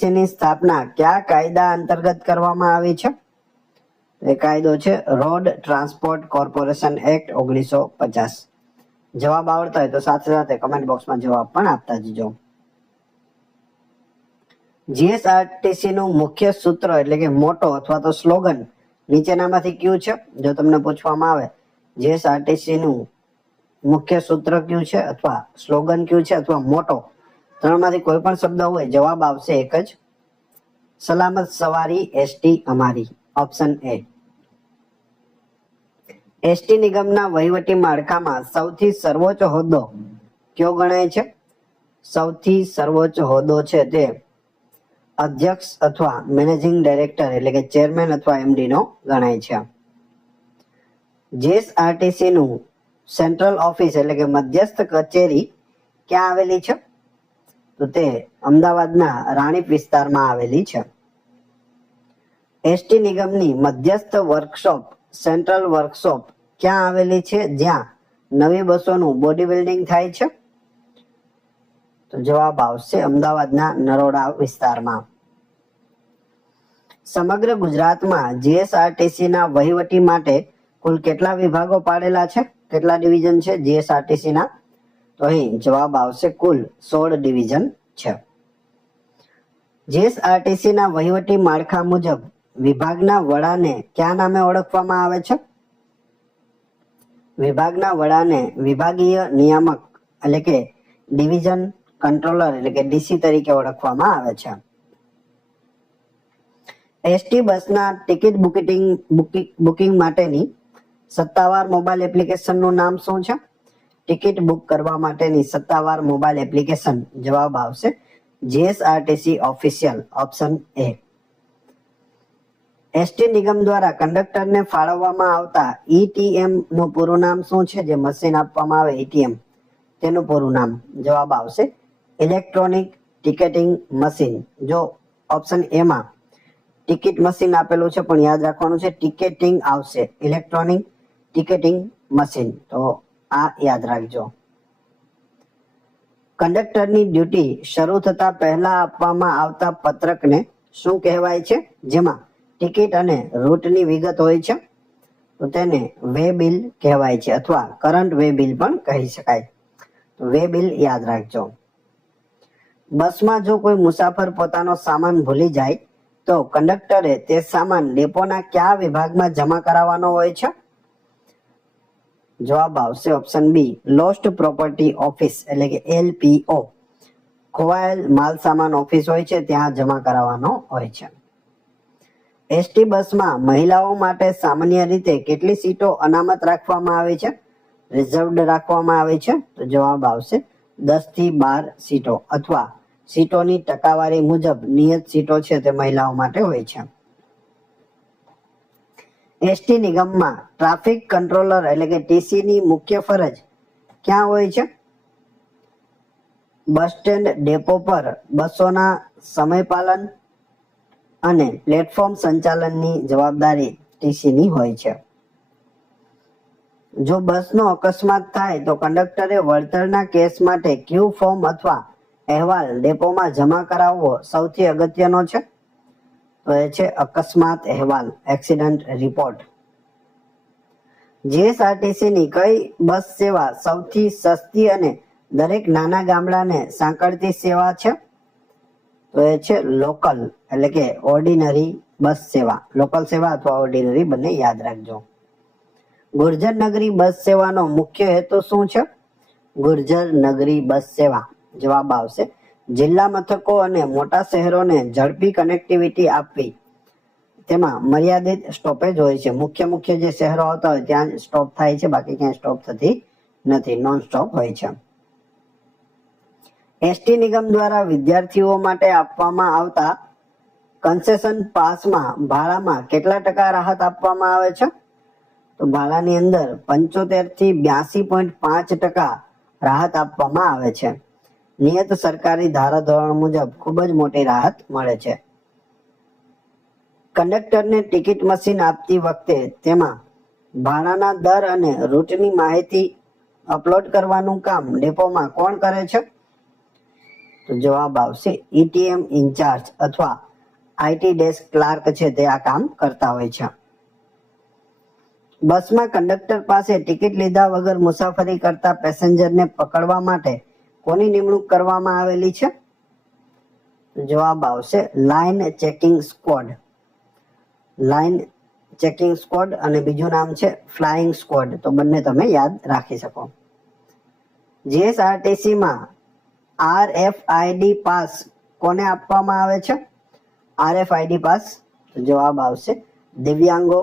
GSRTC ની સ્થાપના કયા કાયદા અંતર્ગત કરવામાં આવી છે? એ કાયદો છે રોડ ટ્રાન્સપોર્ટ કોર્પોરેશન એક્ટ 1950. જવાબ આવડતા હોય તો સાથે સાથે કમેન્ટ બોક્સમાં જવાબ પણ આપતા જજો. જીએસઆરટીસી નું મુખ્ય સૂત્ર એટલે કે મોટો અથવા તો સ્લોગન નીચેનામાંથી કયું છે? જો તમને પૂછવામાં આવે જીએસઆરટીસી નું મુખ્ય સૂત્ર કયું છે અથવા સ્લોગન કયું છે અથવા મોટો, ત્રણમાંથી કોઈ પણ શબ્દ હોય, જવાબ આવશે એક જ, સલામત સવારી એસટી અમારી, ઓપ્શન એ. એસટી નિગમના વહીવટી માળખામાં સૌથી સર્વોચ્ચ હોદ્દો કયો ગણાય છે? સૌથી સર્વોચ્ચ હોદ્દો છે તે અધ્યક્ષ અથવા મેનેજિંગ ડાયરેક્ટર એટલે કે ચેરમેન અથવા એમડી નો ગણાય છે. જીએસઆરટીસી નું સેન્ટ્રલ ઓફિસ એટલે કે મધ્યસ્થ કચેરી ક્યાં આવેલી છે? તો તે અમદાવાદના રાણીપ વિસ્તારમાં આવેલી છે. એસટી નિગમની મધ્યસ્થ વર્કશોપ સેન્ટ્રલ વર્કશોપ ક્યાં આવેલી છે જ્યાં નવી બસોનું બોડી બિલ્ડિંગ થાય છે? તો જવાબ આવશે અમદાવાદના નરોડા વિસ્તારમાં. સમગ્ર ગુજરાતમાં જીએસઆરટીસી ના વહીવટી માટે કુલ કેટલા વિભાગો પાડેલા છે? કેટલા ડિવિઝન છે જીએસઆરટીસી ના? તો અહીં જવાબ આવશે કુલ 16 ડિવિઝન છે. જીએસઆરટીસી ના વહીવટી માળખા મુજબ વિભાગના વડાને કયા નામે ઓળખવામાં આવે છે? વિભાગના વડાને વિભાગીય નિયામક એટલે કે ડિવિઝન કંટ્રોલર એટલે કે ડીસી તરીકે ઓળખવામાં આવે છે. એસટી બસના ટિકિટ બુકિંગ માટેની સત્તાવાર મોબાઈલ એપ્લિકેશનનું નામ શું છે? ટિકિટ બુક કરવા માટેની સત્તાવાર મોબાઈલ એપ્લિકેશન, જવાબ આવશે GSRTC official, option A. ST નિગમ દ્વારા કંડક્ટરને ફાળવવામાં આવતા ઈટીએમ નું પૂરું નામ શું છે? જે મશીન આપવામાં આવે ઈટીએમ, તેનું પૂરું નામ, જવાબ આવશે ઇલેક્ટ્રોનિક ટિકિટિંગ મશીન. જો ઓપ્શન એ માં ટિકિટ મશીન આપેલું છે પણ યાદ રાખવાનું છે ટિકિટિંગ આવશે, ઇલેક્ટ્રોનિક ટિકિટિંગ મશીન, તો આ યાદ રાખજો. કંડક્ટરની ડ્યુટી શરૂ થતા પહેલા આપવામાં આવતા પત્રકને શું કહેવાય છે? જેમાં ટિકિટ અને રૂટની વિગત હોય છે, તો તેને વે બિલ કહેવાય છે અથવા કરંટ વે બિલ પણ કહી શકાય. વે બિલ યાદ રાખજો. બસમાં જો કોઈ મુસાફર પોતાનો સામાન ભૂલી જાય તો કંડક્ટરે તે સામાન ડેપોના કયા વિભાગમાં જમા કરાવવાનો હોય છે? જવાબ આવશે option B, lost property office એટલે કે એલપીઓ, ખોવાયેલ માલ સામાન ઓફિસ હોય છે ત્યાં જમા કરાવવાનો હોય છે. એસટી બસમાં મહિલાઓ માટે સામાન્ય રીતે કેટલી સીટો અનામત રાખવામાં આવે છે? રિઝર્વડ રાખવામાં આવે છે? તો જવાબ આવશે 10 થી 12 સીટો અથવા સીટોની ટકાવારી મુજબ નિયત સીટો છે તે મહિલાઓ માટે હોય છે. એસટી નિગમમાં ટ્રાફિક કંટ્રોલર એટલે કે ટીસી ની મુખ્ય ફરજ ક્યાં હોય છે? બસ સ્ટેન્ડ ડેપો પર બસોના સમય પાલન અને પ્લેટફોર્મ સંચાલનની જવાબદારી ટીસી ની હોય છે. જો બસનો અકસ્માત થાય તો કંડક્ટરે વળતરના કેસ માટે ક્યુ ફોર્મ અથવા અહેવાલ ડેપોમાં જમા કરાવવો સૌથી અગત્યનો છે? તો એ છે અકસ્માત અહેવાલ, એક્સિડન્ટ રિપોર્ટ. જીએસઆરટીસી ની કઈ બસ સેવા સૌથી સસ્તી અને દરેક નાના ગામડાને સાંકળતી સેવા છે? તો એ છે લોકલ એટલે કે ઓર્ડિનરી બસ સેવા. લોકલ સેવા અથવા ઓર્ડિનરી બંને યાદ રાખજો. ગુર્જર નગરી બસ સેવાનો મુખ્ય હેતુ શું છે? ગુર્જર નગરી બસ સેવા, જવાબ આવશે જિલ્લા મથકો અને મોટા શહેરોને ઝડપી કનેક્ટિવિટી આપવી. તેમાં મર્યાદિત સ્ટોપેજ હોય છે. મુખ્ય જે શહેરો આવતા હોય ત્યાં સ્ટોપ થાય છે, બાકી ક્યાંય સ્ટોપ થતી નથી, નોન સ્ટોપ હોય છે. એસટી નિગમ દ્વારા વિદ્યાર્થીઓ માટે આપવામાં આવતા કન્સેશન પાસમાં ભાડામાં કેટલા ટકા રાહત આપવામાં આવે છે? તો ભાડાની અંદર 75 થી 82.5% રાહત આપવામાં આવે છે. નિયત સરકારી ધારાધોરણ મુજબ ખૂબ જ મોટી રાહત મળે છે. કંડક્ટરને ટિકિટ મશીન આપતી વખતે તેમાં ભાડાના દર અને રૂટની માહિતી અપલોડ કરવાનું કામ ડેપોમાં કોણ કરે છે? તો તો જવાબ આવશે ETM ઇન્ચાર્જ અથવા IT ડેસ્ક ક્લાર્ક છે તે આ કામ કરતા હોય છે. બસમાં કંડક્ટર પાસે ટિકિટ લીધા વગર મુસાફરી કરતા પેસેન્જરને પકડવા માટે કોની નિમણૂક કરવામાં આવેલી છે? જવાબ આવશે line checking squad. Line checking squad અને બીજું નામ છે ફ્લાઇંગ સ્ક્વોડ. તો બંને તમે યાદ રાખી શકો. GSRTC માં RFID પાસ કોને આપવામાં આવે છે? RFID પાસ જવાબ આવશે દિવ્યાંગો,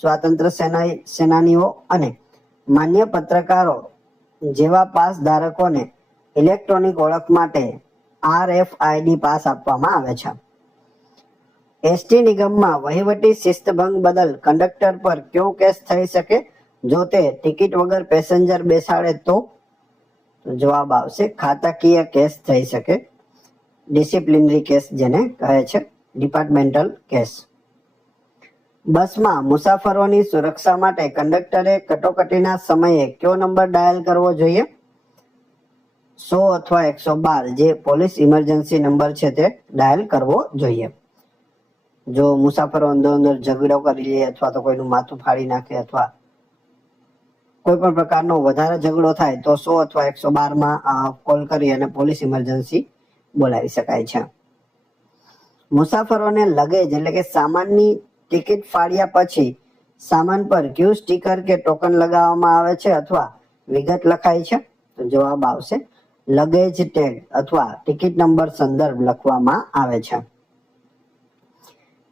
સ્વાતંત્ર્ય સેનાનીઓ અને માન્ય પત્રકારો જેવા પાસ ધારકોને ઇલેક્ટ્રોનિક ઓળખ માટે RFID પાસ આપવામાં આવે છે. ST નિગમમાં વહીવટી શિસ્તભંગ બદલ કંડક્ટર પર કયો કેસ થઈ શકે જો તે ટિકિટ વગર પેસેન્જર બેસાડે તો? જવાબ આવશે ખાતાકીય કેસ થઈ શકે. ડિસિપ્લિનરી કેસ જેને કહે છે, ડિપાર્ટમેન્ટલ કેસ. બસમાં મુસાફરોની સુરક્ષા માટે કંડક્ટરે કટોકટીના સમયે કયો નંબર ડાયલ કરવો જોઈએ? 100 અથવા 112 જે પોલીસ ઇમરજન્સી નંબર છે તે ડાયલ કરવો જોઈએ. જો મુસાફરો અંદર ઝઘડો કરી લે અથવા તો કોઈનું માથું ફાડી નાખે અથવા કોઈ પણ પ્રકારનો વધારે ઝઘડો થાય તો 100 અથવા 112 માં કોલ કરી અને પોલીસ ઇમરજન્સી બોલાવી શકાય છે. મુસાફરોને લગેજ એટલે કે સામાનની ટિકિટ ફાડ્યા પછી સામાન પર ક્યુ સ્ટીકર કે ટોકન લગાવવામાં આવે છે અથવા વિગત લખાય છે? તો જવાબ આવશે લગેજ ટેગ અથવા ટિકિટ નંબર સંદર્ભ લખવામાં આવે છે.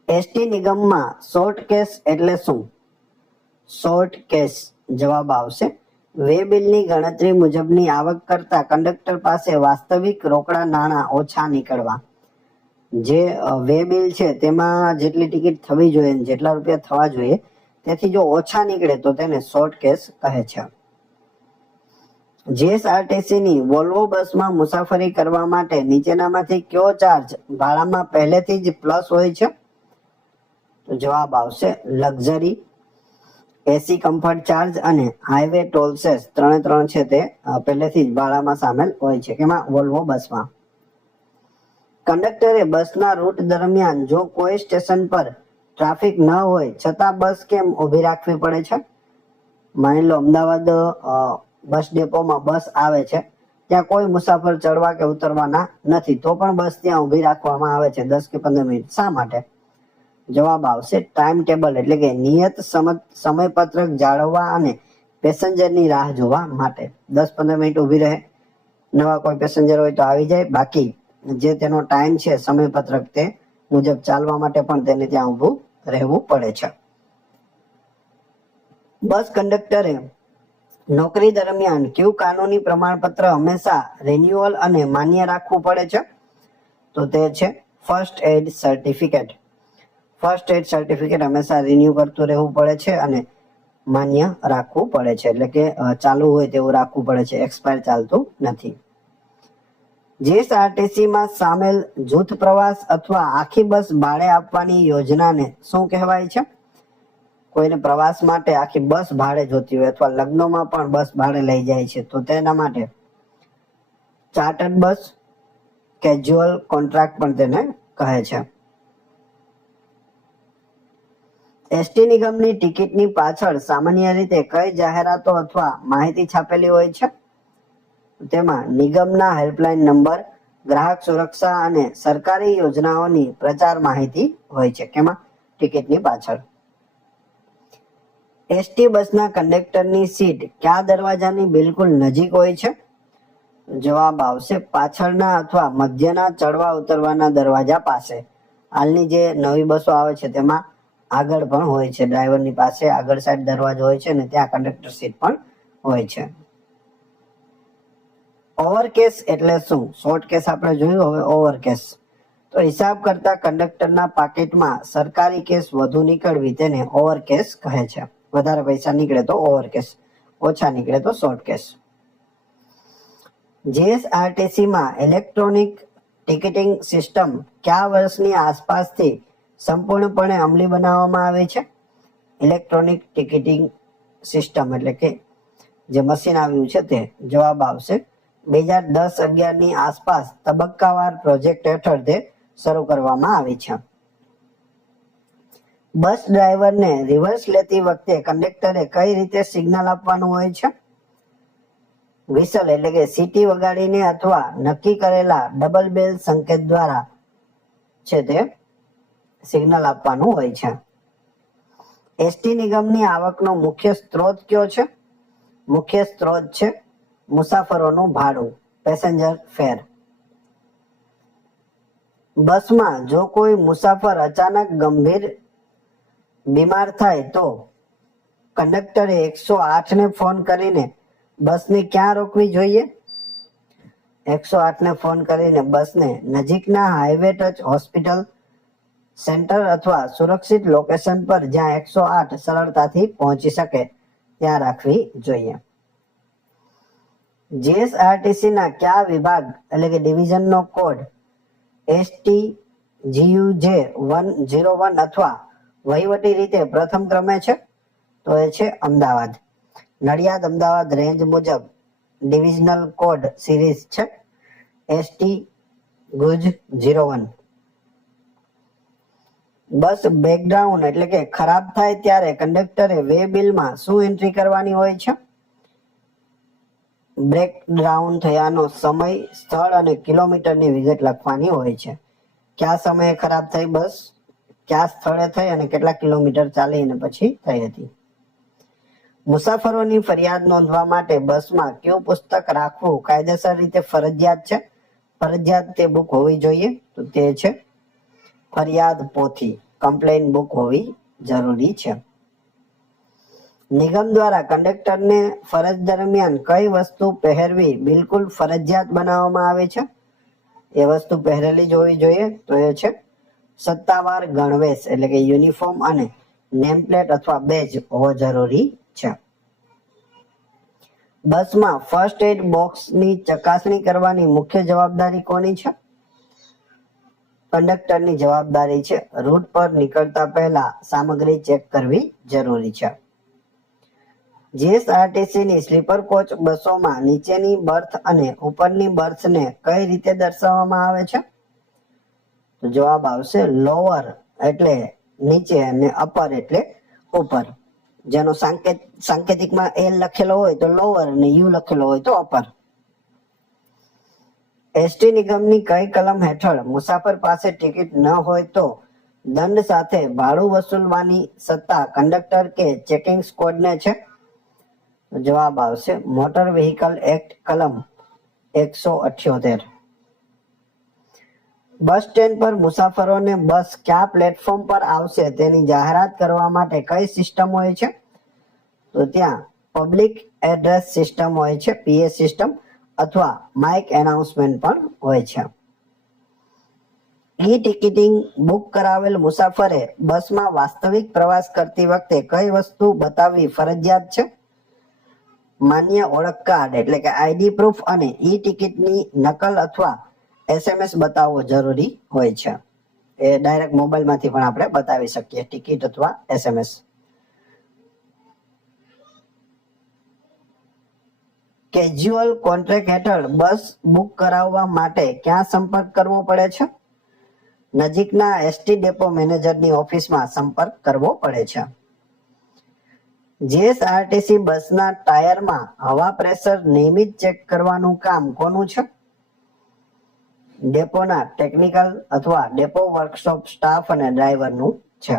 ST નિગમમાં શોર્ટ કેસ એટલે શું? શોર્ટ કેસ જવાબ આવશે વે બિલની ગણતરી મુજબની આવક કરતા કંડક્ટર પાસે વાસ્તવિક રોકડા નાણાં ઓછા નીકળવા. જે વે બિલ છે તેમાં જેટલી ટિકિટ થવી જોઈએ, જેટલા રૂપિયા થવા જોઈએ તેથી જો ઓછા નીકળે તો તેને શોર્ટ કેસ કહે છે. GSRTC ની વોલ્વો બસમાં મુસાફરી કરવા માટે નીચેનામાંથી કયો ચાર્જ ભાડામાં પહેલેથી જ પ્લસ હોય છે? તો જવાબ આવશે લક્ઝરી, એસી કમ્ફર્ટ ચાર્જ અને હાઈવે ટોલ સેસ ત્રણે છે તે પહેલેથી જ ભાડામાં સામેલ હોય છે. કેમાં? વોલ્વો બસમાં. કંડક્ટરે બસના રૂટ દરમિયાન જો કોઈ સ્ટેશન પર ટ્રાફિક ન હોય છતાં બસ કેમ ઊભી રાખવી પડે છે? માની લો અમદાવાદ બસ ડેપોમાં બસ આવે છે, ત્યાં કોઈ મુસાફર ચડવા કે ઉતરવાના નથી તો પણ બસ ત્યાં ઊભી રાખવામાં આવે છે 10 કે 15 મિનિટ. શા માટે? જવાબ આવશે ટાઈમ ટેબલ એટલે કે નિયત સમયપત્રક જાળવવા અને પેસેન્જરની રાહ જોવા માટે. 10-15 મિનિટ ઊભી રહે, નવા કોઈ પેસેન્જર હોય તો આવી જાય, બાકી જે તેનો ટાઈમ છે સમયપત્રક તે મુજબ ચાલવા માટે પણ તેને ત્યાં ઊભું રહેવું પડે છે. બસ કંડક્ટરે નોકરી દરમિયાન કયું કાનૂની પ્રમાણપત્ર હંમેશા રિન્યુઅલ અને માન્ય રાખવું પડે છે? તો તે છે first aid certificate. First aid certificate હંમેશા રિન્યુ કરતું રહેવું પડે છે અને માન્ય રાખવું પડે છે, એટલે કે ચાલુ હોય તેવું રાખવું પડે છે, એક્સપાયર ચાલતું નથી. GSRTC માં સામેલ જૂથ પ્રવાસ અથવા આખી બસ ભાડે આપવાની યોજનાને શું કહેવાય છે? કોઈને પ્રવાસ માટે આખી બસ ભાડે જોતી હોય અથવા લગ્નમાં પણ બસ ભાડે લઈ જાય છે તો તેના માટે ચાર્ટર્ડ બસ, કેઝ્યુઅલ કોન્ટ્રાક્ટ પણ તેને કહે છે. ST નિગમની ટિકિટની પાછળ સામાન્ય રીતે કઈ જાહેરાતો અથવા માહિતી છાપેલી હોય છે? તેમાં નિગમના હેલ્પલાઇન નંબર, ગ્રાહક સુરક્ષા અને સરકારી યોજનાઓની પ્રચાર માહિતી હોય છે. કેમાં? ટિકિટની પાછળ. ST બસના કંડક્ટરની સીટ કયા દરવાજાની બિલકુલ નજીક હોય છે? જવાબ આવશે પાછળના અથવા મધ્યના ચડવા ઉતરવાના દરવાજા પાસે. હાલની જે નવી બસો આવે છે તેમાં આગળ પણ હોય છે, ડ્રાઈવરની પાસે આગળ સાઈડ દરવાજો હોય છે અને ત્યાં કંડક્ટર સીટ પણ હોય છે. ઓવરકેસ એટલે શું? શોર્ટ કેસ આપણે જોયું, હવે ઓવરકેસ. તો હિસાબ કરતા કંડક્ટરના પાકીટમાં સરકારી કેસ વધુ નીકળવી તેને ઓવરકેસ કહે છે. વધારે પૈસા નીકળે તો ઓવરકેસ, ઓછા નીકળે તો શોર્ટ કેસ. GSRTC માં ઇલેક્ટ્રોનિક ટિકિટિંગ સિસ્ટમ કયા વર્ષની આસપાસથી સંપૂર્ણપણે અમલી બનાવવામાં આવી છે? ઇલેક્ટ્રોનિક ટિકિટિંગ સિસ્ટમ એટલે કે જે મશીન આવ્યું છે તે. જવાબ આવશે 2010-11 ની આસપાસ તબક્કાવાર પ્રોજેક્ટ હેઠળ તે શરૂ કરવામાં આવી છે. બસ ડ્રાઈવરને રિવર્સ લેતી વખતે કંડક્ટરે કઈ રીતે સિગ્નલ આપવાનું હોય છે? વિસલ એટલે કે સીટી વગાડીને અથવા નક્કી કરેલા ડબલ બેલ સંકેત દ્વારા છે તે સિગ્નલ આપવાનું હોય છે. એસટી નિગમની આવકનો મુખ્ય સ્ત્રોત કયો છે? મુખ્ય સ્ત્રોત છે મુસાફરોનું ભાડું, પેસેન્જર ફેર. બસમાં જો કોઈ મુસાફર અચાનક ગંભીર બીમાર થાય તો કંડક્ટરે 108 ને ફોન કરીને બસને ક્યાં રોકવી જોઈએ? 108 ને ફોન કરીને બસને નજીકના હાઈવે ટચ હોસ્પિટલ સેન્ટર અથવા સુરક્ષિત લોકેશન પર જ્યાં 108 સરળતાથી પહોંચી શકે ત્યાં રાખવી જોઈએ. જીએસઆરટીસી ના કયા વિભાગ એટલે કે ડિવિઝનનો કોડ STGUJ 101 અથવા વહીવટી રીતે પ્રથમ ક્રમે છે? તો એ છે અમદાવાદ. નડિયાદ અમદાવાદ રેન્જ મુજબ ડિવિઝનલ કોડ સિરીઝ છે STGUJ 01. બસ બ્રેકડાઉન એટલે કે ખરાબ થાય ત્યારે કંડક્ટરે વે બિલમાં શું એન્ટ્રી કરવાની હોય છે? બ્રેકડાઉન થયાનો સમય, સ્થળ અને કિલોમીટરની વિગત લખવાની હોય છે. કયા સમયે ખરાબ થઈ બસ, કયા સ્થળે થઈ અને કેટલા કિલોમીટર ચાલીને પછી થઈ હતી. મુસાફરોની ફરિયાદ નોંધવા માટે બસમાં કયું પુસ્તક રાખવું કાયદેસર રીતે ફરજિયાત છે? ફરજિયાત તે બુક હોવી જોઈએ, તો તે છે ફરિયાદ પોથી, કમ્પ્લેન બુક હોવી જરૂરી છે. નિગમ દ્વારા કંડક્ટરને ફરજ દરમિયાન કઈ વસ્તુ પહેરવી બિલકુલ ફરજિયાત બનાવવામાં આવે છે? એ વસ્તુ પહેરેલી જ હોવી જોઈએ, તો એ છે સત્તાવાર ગણવેશ એટલે કે યુનિફોર્મ અને નેમ પ્લેટ અથવા બેજ હોવો જરૂરી છે. બસમાં ફર્સ્ટ એડ બોક્સની ચકાસણી કરવાની મુખ્ય જવાબદારી કોની છે? કંડક્ટરની જવાબદારી છે. રૂટ પર નીકળતા પહેલા સામગ્રી ચેક કરવી જરૂરી છે. જીએસઆરટીસીની સ્લીપર કોચ બસોમાં નીચેની બર્થ અને ઉપરની બર્થને કઈ રીતે દર્શાવવામાં આવે છે? તો જવાબ આવશે લોઅર એટલે નીચે અને અપર એટલે ઉપર. જેનો સાંકેતિકમાં એલ લખેલો હોય તો લોઅર અને યુ લખેલો હોય તો અપર. એસટી નિગમની કઈ કલમ હેઠળ મુસાફર પાસે ટિકિટ ન હોય તો દંડ સાથે ભાડું વસૂલવાની સત્તા કંડક્ટર કે ચેકિંગ સ્ક્વોડને છે? જવાબ આવશે મોટર વ્હીકલ એક્ટ કલમ 178. બસ સ્ટેન્ડ પર મુસાફરોને બસ કયા પ્લેટફોર્મ પર આવશે તેની જાહેરાત કરવા માટે કઈ સિસ્ટમ હોય છે? તો ત્યાં પબ્લિક એડ્રેસ સિસ્ટમ હોય છે, PA સિસ્ટમ, અથવા માઇક એનાઉન્સમેન્ટ પણ હોય છે. ઈ ટિકિટિંગ બુક કરાવેલ મુસાફરે બસમાં વાસ્તવિક પ્રવાસ કરતી વખતે કઈ વસ્તુ બતાવવી ફરજિયાત છે? માન્ય ઓળખ કાર્ડ એટલે કે ID પ્રૂફ અને ઈ ટિકિટની નકલ અથવા SMS બતાવવો જરૂરી હોય છે. એ ડાયરેક્ટ મોબાઈલમાંથી પણ આપણે બતાવી શકીએ ટિકિટ અથવા SMS. કેઝ્યુઅલ કોન્ટ્રાક્ટ હેઠળ બસ બુક કરાવવા માટે ક્યાં સંપર્ક કરવો પડે છે? નજીકના એસટી ડેપો મેનેજરની ઓફિસમાં સંપર્ક કરવો પડે છે. જીએસઆરટીસી બસના ટાયરમાં હવા પ્રેશર નિયમિત ચેક કરવાનું કામ કોનું છે? ડેપોના ટેકનિકલ અથવા ડેપો વર્કશોપ સ્ટાફ અને ડ્રાઈવરનું છે.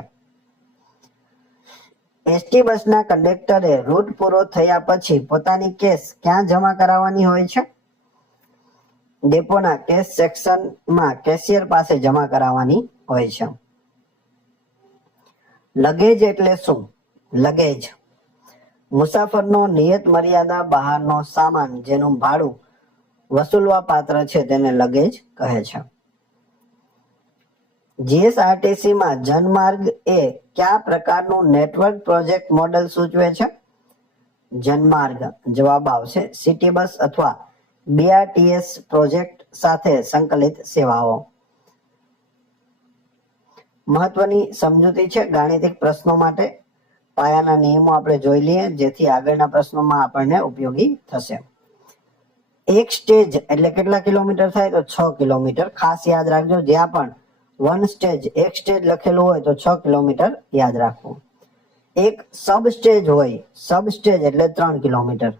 એસટી બસના કંડક્ટરે રૂટ પૂરો થયા પછી પોતાની કેસ ક્યાં જમા કરાવવાની હોય છે? ડેપોના કેશ સેક્શનમાં કેશિયર પાસે જમા કરાવવાની હોય છે. લગેજ એટલે શું? લગેજ મુસાફરનો નિયત મર્યાદા બહારનો સામાન જેનું ભાડું વસૂલવા પાત્ર છે તેને લગેજ કહે છે. જીએસઆરટીસીમાં જનમાર્ગ એ કયા પ્રકારનું નેટવર્ક પ્રોજેક્ટ મોડેલ સૂચવે છે? જનમાર્ગ જવાબ આવશે સિટી બસ અથવા BRTS પ્રોજેક્ટ સાથે સંકલિત સેવાઓ. મહત્વની સમજૂતી છે ગાણિતિક પ્રશ્નો માટે. પાયાના નિયમો આપણે જોઈ લઈએ જેથી આગળના પ્રશ્નોમાં આપણને ઉપયોગી થશે. એક સ્ટેજ એટલે કેટલા કિલોમીટર થાય? તો 6 કિલોમીટર. ખાસ યાદ રાખજો, જ્યાં પણ વન સ્ટેજ, એક સ્ટેજ લખેલું હોય તો 6 કિલોમીટર યાદ રાખવું. એક સબ સ્ટેજ હોય, સબ સ્ટેજ એટલે 3 કિલોમીટર.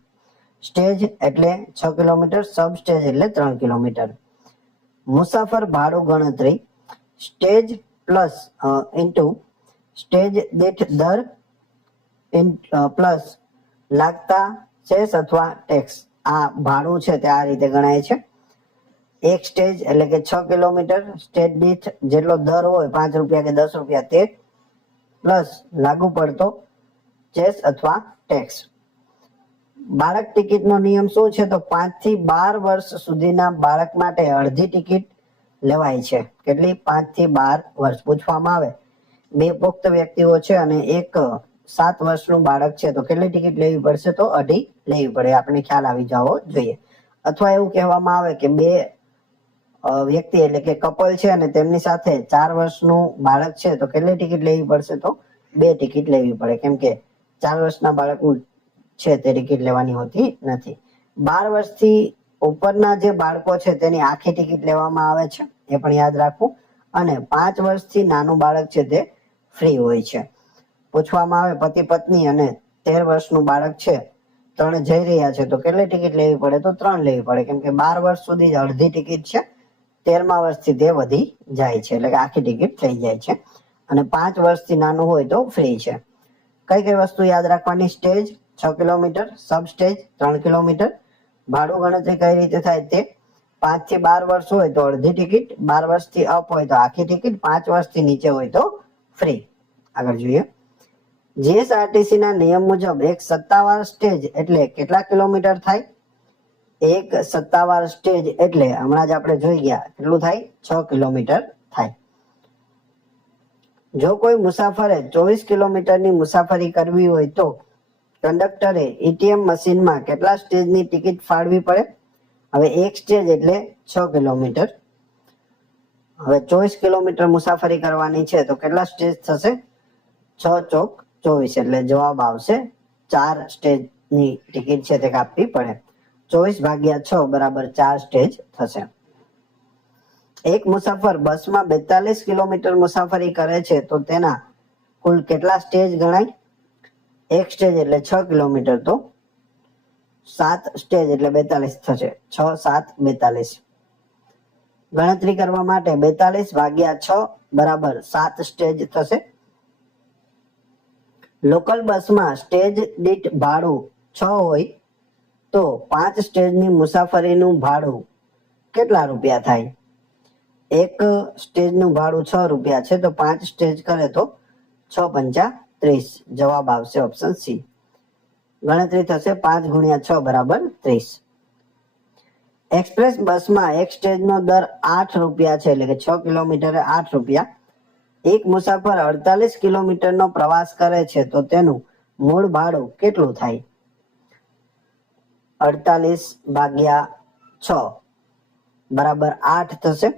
સ્ટેજ એટલે 6 કિલોમીટર, સબ સ્ટેજ એટલે 3 કિલોમીટર. મુસાફર ભાડું ગણતરી સ્ટેજ પ્લસ ઇન્ટુ સ્ટેજ દીઠ દર પ્લસ લાગતા સેસ અથવા ટેક્સ. આ ભાડું છે તે આ રીતે ગણાય છે. એક સ્ટેજ એટલે કે 6 કિલોમીટર, સ્ટેજ દીઠ જેટલો દર હોય 5 રૂપિયા કે 10 રૂપિયા તે પ્લસ લાગુ પડતો સેસ અથવા ટેક્સ. બાળક ટિકિટનો નિયમ શું છે? તો 5 થી 12 વર્ષ સુધીના બાળક માટે અડધી ટિકિટ લેવાય છે. કેટલી? 5 થી 12 વર્ષ. પૂછવામાં આવે 2 પુખ્ત વ્યક્તિઓ છે અને એક 7 વર્ષનું બાળક છે, તો કેટલી ટિકિટ લેવી પડશે? તો અઢી લેવી પડે. આપણે ખ્યાલ આવી જવો જોઈએ. અથવા એવું કહેવામાં આવે કે 2 વ્યક્તિ એટલે કે કપલ છે અને તેમની સાથે 4 વર્ષનું બાળક છે, તો કેટલી ટિકિટ લેવી પડશે? તો 2 ટિકિટ લેવી પડે, કેમ કે 4 વર્ષના બાળકનું છે તે ટિકિટ લેવાની હોતી નથી. 12 વર્ષથી ઉપરના જે બાળકો છે તેની આખી ટિકિટ લેવામાં આવે છે, એ પણ યાદ રાખવું. અને 5 વર્ષથી નાનું બાળક છે તે ફ્રી હોય છે. પૂછવામાં આવે પતિ પત્ની અને 13 વર્ષનું બાળક છે, ત્રણે જઈ રહ્યા છે, તો કેટલી ટિકિટ લેવી પડે? તો 3 લેવી પડે, કેમ કે 12 વર્ષ સુધી અડધી ટિકિટ છે, 13મા વર્ષથી તે વધી જાય છે, એટલે કે આખી ટિકિટ થઈ જાય છે. અને 5 વર્ષથી નાનું હોય તો ફ્રી છે. કઈ કઈ વસ્તુ યાદ રાખવાની? સ્ટેજ 6 કિલોમીટર, સબ સ્ટેજ 3 કિલોમીટર. ભાડું ગણતરી કઈ રીતે થાય તે? 5 થી 12 વર્ષ હોય તો અડધી ટિકિટ, 12 વર્ષથી અપ હોય તો આખી ટિકિટ, 5 વર્ષથી નીચે હોય તો ફ્રી. આગળ જોઈએ. જીએસઆરટીસી ના નિયમ મુજબ એક સત્તાવાર સ્ટેજ એટલે કેટલા કિલોમીટર થાય? એક સત્તાવાર સ્ટેજ એટલે હમણાં જ આપણે જોઈ ગયા કેટલું થાય? 6 કિલોમીટર થાય. જો કોઈ મુસાફરે 24 કિલોમીટરની મુસાફરી કરવી હોય તો કંડક્ટરે એટીએમ મશીનમાં કેટલા સ્ટેજની ટિકિટ ફાળવી પડે? હવે એક સ્ટેજ એટલે 6 કિલોમીટર. હવે 24 કિલોમીટર મુસાફરી કરવાની છે, તો કેટલા સ્ટેજ થશે? 6 ચોક 24, એટલે જવાબ આવશે 4 સ્ટેજની ટિકિટ છે તે કાપવી પડે. 24 ભાગ્યા 6 બરાબર 4 સ્ટેજ થશે. એક મુસાફર બસમાં 42 કિલોમીટર મુસાફરી કરે છે, તો તેના કુલ કેટલા સ્ટેજ ગણાય? એક સ્ટેજ એટલે 6 કિલોમીટર, તો 7 સ્ટેજ એટલે 42 થશે. 6 7 42. ગણતરી કરવા માટે 42 ભાગ્યા 6 બરાબર 7 સ્ટેજ થશે. લોકલ બસમાં સ્ટેજ દીઠ ભાડું 6 હોય તો 5 સ્ટેજની મુસાફરીનું ભાડું કેટલા રૂપિયા થાય? એક સ્ટેજનું ભાડું 6 રૂપિયા છે, તો 5 સ્ટેજ કરે તો 6 પંચા 30. જવાબ આવશે ઓપ્શન સી. ગણતરી થશે 5 ગુણ્યા 6 બરાબર 30. એક્સપ્રેસ બસમાં એક સ્ટેજનો દર 8 રૂપિયા છે, એટલે કે 6 કિલોમીટરે 8 રૂપિયા. એક મુસાફર 48 કિલોમીટરનો પ્રવાસ કરે છે, તો તેનું મૂળ ભાડું કેટલું થાય? 48 ભાગ્યા 6 બરાબર 8 થશે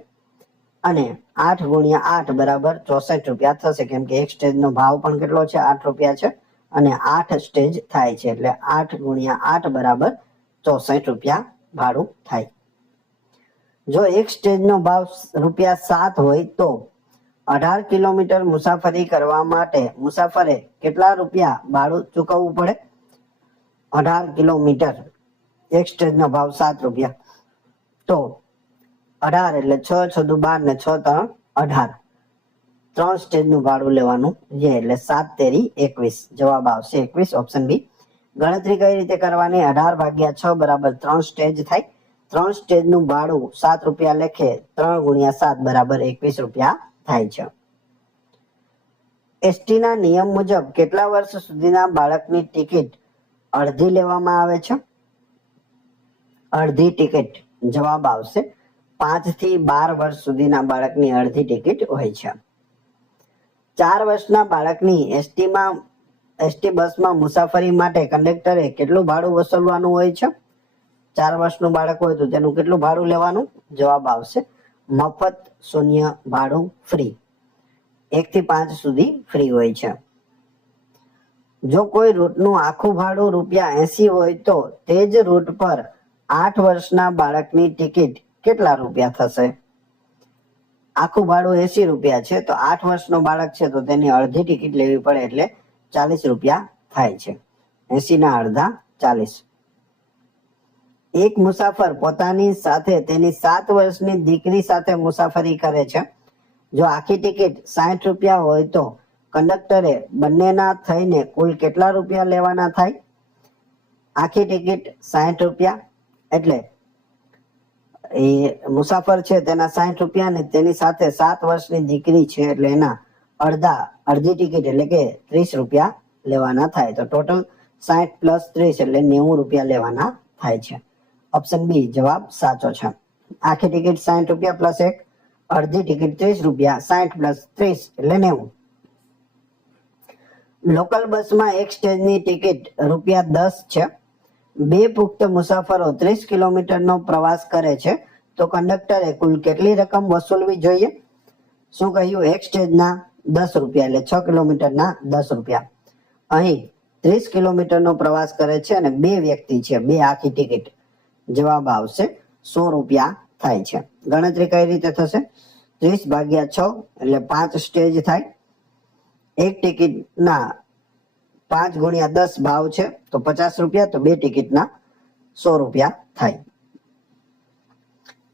અને 8 ગુણ્યા 8 બરાબર 64 રૂપિયા થશે, કેમ કે એક સ્ટેજનો ભાવ પણ કેટલો છે? 8 રૂપિયા છે અને 8 સ્ટેજ થાય છે, એટલે 8 ગુણ્યા 8 બરાબર 64 રૂપિયા ભાડું થાય. જો એક સ્ટેજનો ભાવ રૂપિયા 7 હોય તો 18 કિલોમીટર મુસાફરી કરવા માટે મુસાફરે કેટલા રૂપિયા ભાડું ચૂકવવું પડે? 18 કિલોમીટર, એક સ્ટેજનો ભાવ 7 રૂપિયા, તો 18 એટલે 6 6 12 ને 6 3 18. 3 સ્ટેજનું ભાડું લેવાનું છે, એટલે 7 તેરી 21. જવાબ આવશે 21, ઓપ્શન બી. ગણતરી કઈ રીતે કરવાની? 18 ભાગ્યા 6 બરાબર 3 સ્ટેજ થાય. 3 સ્ટેજનું ભાડું 7 રૂપિયા લેખે 3 ગુણ્યા 7 બરાબર 21 રૂપિયા થાય છે. એસટી ના નિયમ મુજબ કેટલા વર્ષ સુધીના બાળકની ટિકિટ અડધી લેવામાં આવે છે? અડધી ટિકિટ. જવાબ આવશે 5 થી 12 વર્ષ સુધીના બાળકની અડધી ટિકિટ હોય છે. 4 વર્ષના બાળકની એસટી બસમાં મુસાફરી માટે કંડક્ટરે કેટલું ભાડું વસૂલવાનું હોય છે? 4 વર્ષનું બાળક હોય તો તેનું કેટલું ભાડું લેવાનું? જવાબ આવશે મફત, શૂન્ય, ભાડું, ફ્રી. 1 થી 5 સુધી ફ્રી હોય છે. જો કોઈ રૂટનું આખું ભાડું રૂપિયા 80 હોય તો તે જ રૂટ પર 8 વર્ષના બાળકની ટિકિટ કેટલા રૂપિયા થશે? આખું ભાડું 80 રૂપિયા છે, તો 8 વર્ષનો બાળક છે તો તેની અડધી ટિકિટ લેવી પડે એટલે 40 રૂપિયા થાય છે. 80 ના અડધા 40. એક મુસાફર પોતાની સાથે તેની 7 વર્ષની દીકરી સાથે મુસાફરી કરે છે. જો આખી ટિકિટ 60 રૂપિયા હોય તો કંડક્ટરે બંનેના થઈને કુલ કેટલા રૂપિયા લેવાના થાય? આખી ટિકિટ 60 રૂપિયા એટલે એ મુસાફર છે તેના 60 રૂપિયા ને તેની સાથે 7 વર્ષની દીકરી છે એટલે એના અડધી ટિકિટ એટલે કે 30 રૂપિયા લેવાના થાય. તો ટોટલ 60 પ્લસ 30 એટલે 90 રૂપિયા લેવાના થાય છે. ઓપ્શન બી જવાબ સાચો છે. આખી ટિકિટ 60 રૂપિયા પ્લસ 1, અડધી ટિકિટ 30 રૂપિયા, 60 પ્લસ 30 એટલે 90. લોકલ બસમાં એક સ્ટેજની ટિકિટ રૂપિયા 10 છે. બે પુખ્ત મુસાફરો 30 કિલોમીટરનો પ્રવાસ કરે છે તો કંડક્ટરે કુલ કેટલી રકમ વસૂલવી જોઈએ? શું કહ્યું? એક સ્ટેજના 10 રૂપિયા એટલે 6 કિલોમીટરના 10 રૂપિયા. અહીં 30 કિલોમીટરનો પ્રવાસ કરે છે અને બે વ્યક્તિ છે, બે આખી ટિકિટ. જવાબ આવશે 100 રૂપિયા થાય છે. ગણતરી કઈ રીતે થશે? 30 ભાગ્યા 6 એટલે 5 સ્ટેજ થાય. એક ટિકિટના 5 ગુણ્યા 10 ભાવ છે તો 50 રૂપિયા, તો બે ટિકિટના 100 રૂપિયા થાય.